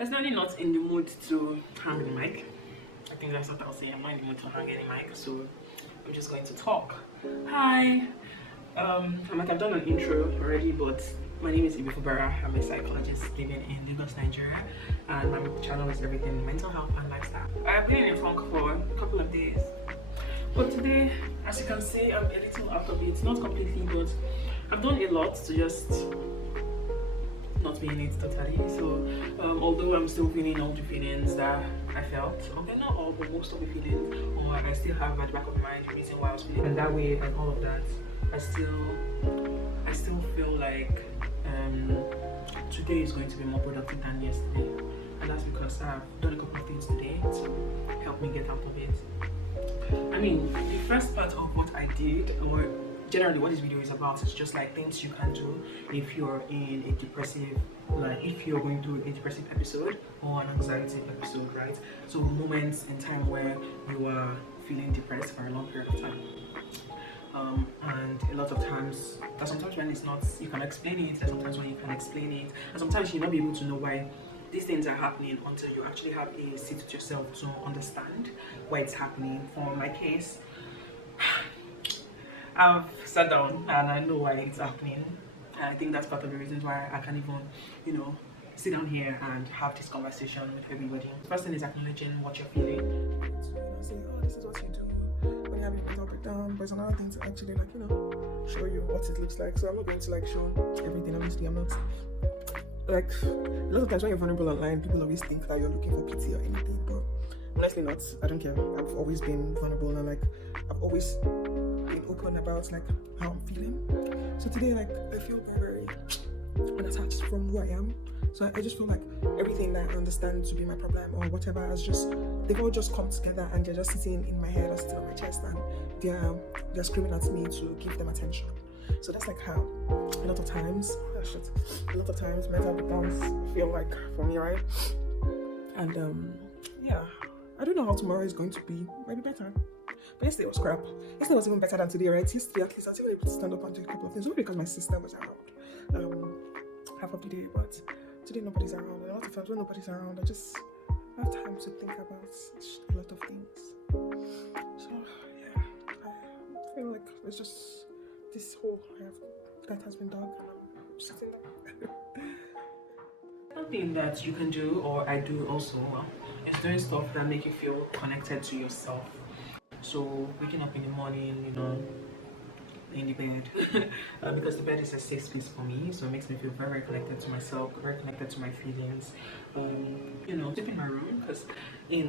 personally not in the mood to hang the mic. I think that's what I'll say. I'm not in the mood to hang any mic, so I'm just going to talk. Hi. I've done an intro already, but my name is Ibifubara. I'm a psychologist living in Lagos, Nigeria, and my channel is everything mental health and lifestyle. I've been in a funk for a couple of days, but today, as you can see, I'm a little out of it. Not completely, but I've done a lot to just not be in it totally. So although I'm still feeling all the feelings that I felt, okay, not all, but most of the feelings, or I still have at the back of my mind the reason why I was feeling and that way and all of that, I still feel like today is going to be more productive than yesterday, and that's because I've done a couple of things today to help me get out of it. I mean, the first part of what I did, or generally what this video is about, is just like things you can do if you're in a depressive, like if you're going through a depressive episode or an anxiety episode, right? So moments in time where you are feeling depressed for a long period of time. And a lot of times, there's sometimes when it's not, you can explain it, there's sometimes when you can explain it, and sometimes you'll not be able to know why these things are happening until you actually have a sit with yourself to understand why it's happening. For my case, I've sat down and I know why it's happening. And I think that's part of the reasons why I can even, sit down here and have this conversation with everybody. The first thing is acknowledging what you're feeling. Saying, oh, this is what you do when you have a mental breakdown, but it's another thing to actually show you what it looks like. So I'm not going to show everything. Obviously, I'm not a lot of times when you're vulnerable online, people always think that you're looking for pity or anything, but honestly not. I don't care. I've always been vulnerable and I've always been open about how I'm feeling. So today I feel very, very unattached from who I am. So I just feel like everything that I understand to be my problem or whatever they've all just come together and they're just sitting in my head or sitting on my chest and they're screaming at me to give them attention. So that's how a lot of times mental breakdowns feel like for me, right? And I don't know how tomorrow is going to be. Might be better. But yesterday was crap. Yesterday was even better than today, right? Yesterday at least I was even able to stand up and do a couple of things. Only because my sister was around half of the day, but today nobody's around. A lot of times when nobody's around, I just have time to think about a lot of things. So yeah, I feel like it's just this hole that has been dug and I'm sitting there. Something that you can do, or I do also, is doing stuff that make you feel connected to yourself. So waking up in the morning, in the bed, because the bed is a safe space for me, so it makes me feel very, very connected to myself, very connected to my feelings. Sleep in my room, because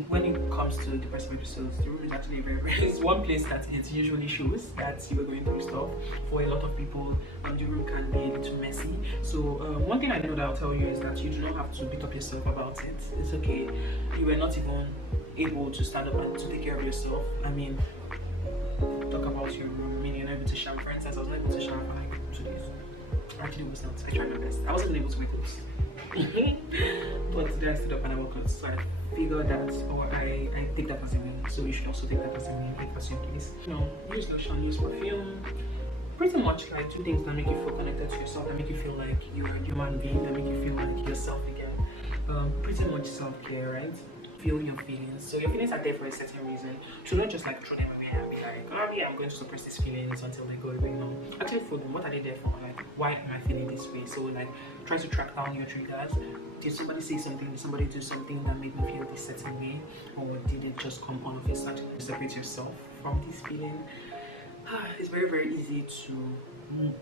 when it comes to depressive episodes, the room is actually it's one place that it usually shows that you are going through stuff. For a lot of people, the room can be a little messy. So one thing I know that I'll tell you is that you do not have to beat up yourself about it. It's okay. You were not even able to stand up and to take care of yourself. I mean, talk about your room. I mean, you're not able to shower. For instance, I was not able to shower for 2 days. Actually, it was not. I tried my best. I wasn't able to wear clothes. But today I stood up and I woke up. So I figured that, or I take that as a win. So you should also take that as a win if that's your case. Use lotion, use perfume. Pretty much do things that make you feel connected to yourself, that make you feel like you're a human being, that make you feel like yourself again. Pretty much self-care, right? Feel your feelings. So your feelings are there for a certain reason. So don't just throw them away and be like, I'm going to suppress these feelings until I go away. No. Actually feel them. What are they there for? Why am I feeling this way? So try to track down your triggers. Did somebody say something? Did somebody do something that made me feel this certain way? Or did it just come on of a sudden? Separate yourself from this feeling. It's very, very easy to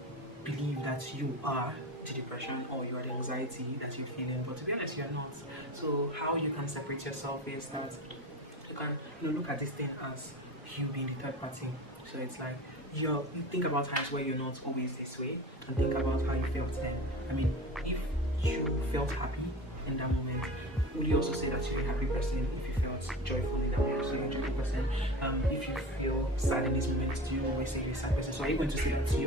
believe that you are the depression or you are the anxiety that you're feeling, but to be honest, you're not. So how you can separate yourself is that you can look at this thing as you being the third party. So it's you think about times where you're not always this way, and think about how you felt then. I mean, if you felt happy in that moment, would you also say that you're a happy person? If you felt joyful in that moment, so you're a joyful person. If you feel sad in this moment, do you always say you're a sad person? So are you going to say that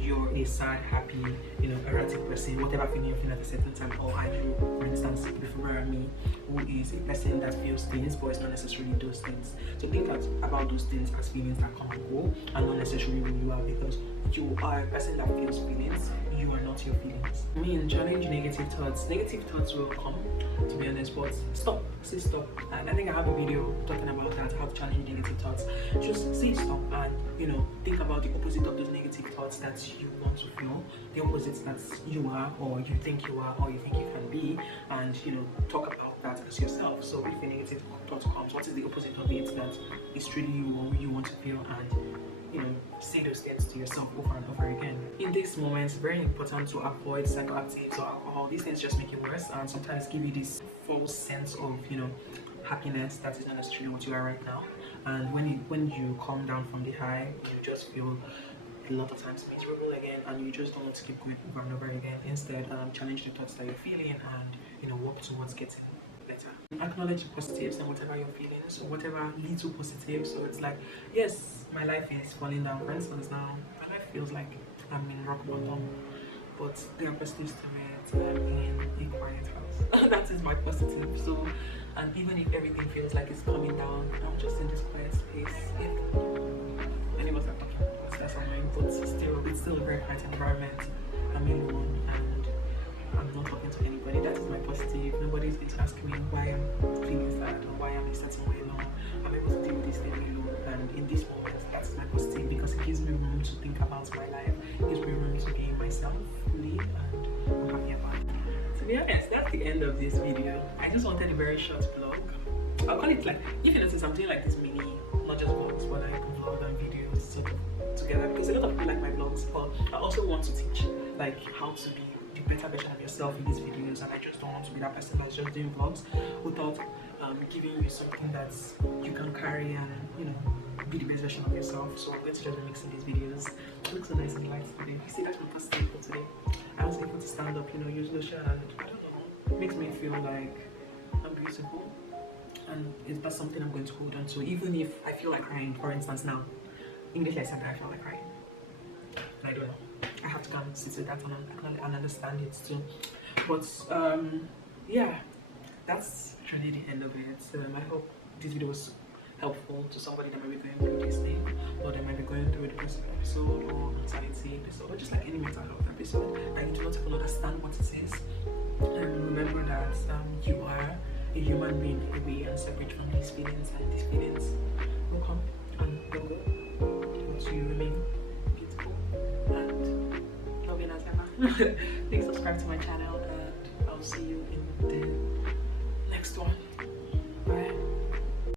you're a sad, happy, erratic person, whatever feeling you're feeling at a certain time? Or are you, for instance, Ibifubara me, who is a person that feels things, but it's not necessarily those things? So think about those things as feelings that come and go, and not necessarily who you are, because you are a person that feels feelings. You are not not your feelings. I mean, challenge negative thoughts. Negative thoughts will come, to be honest, but stop. Say stop. And I think I have a video talking about that, how to challenge negative thoughts. Just say stop and, you know, think about the opposite of those negative thoughts that you want to feel, the opposites that you are, or you think you are, or you think you can be, and, you know, talk about that as yourself. So if a negative thought comes, what is the opposite of it that is truly you or you want to feel, and, you know, say those things to yourself over and over again. In this moment, it's very important to avoid psychoactives or alcohol. These things just make it worse and sometimes give you this false sense of, you know, happiness that is not necessarily what you are right now. And when you come down from the high, you just feel a lot of times miserable again, and you just don't want to keep going over and over again. Instead, challenge the thoughts that you're feeling and, you know, work towards getting better. Acknowledge the positives and whatever you're feeling, so whatever little positive. So it's like, yes, my life is falling down. For instance, now my life feels like I'm in rock bottom, but there are positives to it. I'm in a quiet house. That is my positive. So, and even if everything feels like it's coming down, I'm just in this quiet space. Many of us are talking about that somewhere, but it's still a very quiet environment. I'm alone and I'm not talking to anybody. That is my positive. Nobody's going to ask me why I'm feeling sad or why I'm in certain way alone. I'm able to deal with this thing alone. And in this moment, that's my positive, because it gives me room to think about my life. It gives me room to be myself fully, and I'm happy about it. To be honest, that's the end of this video. I just wanted a very short vlog. I'll call it, like, if you notice, I'm doing like this mini, not just vlogs, but like vlog and videos sort of together, because a lot of people like my vlogs, but I also want to teach like how to be the better version of yourself in these videos, and I just don't want to be that person that's just doing vlogs without giving you something that you can carry and, you know, be the best version of yourself. So I'm going to just be mixing these videos. It looks so nice and light today. You see, that's my first thing for today. I was able to stand up, you know, use lotion, and I don't know, it makes me feel like I'm beautiful, and that's something I'm going to hold on to, even if I feel like crying. For instance, now English lesson, I feel like crying, and I don't know. I have to come sit with that and understand it too. But yeah, that's really the end of it. So I hope this video was helpful to somebody that might be going through this thing, or they might be going through a depressive episode or anxiety episode, or just like any mental health episode, and you do not even understand what it is. And remember that you are a human being away and separate from these feelings, and these feelings will come and they'll go, but you remain beautiful and loving as ever. Please subscribe to my channel, and I'll see you in the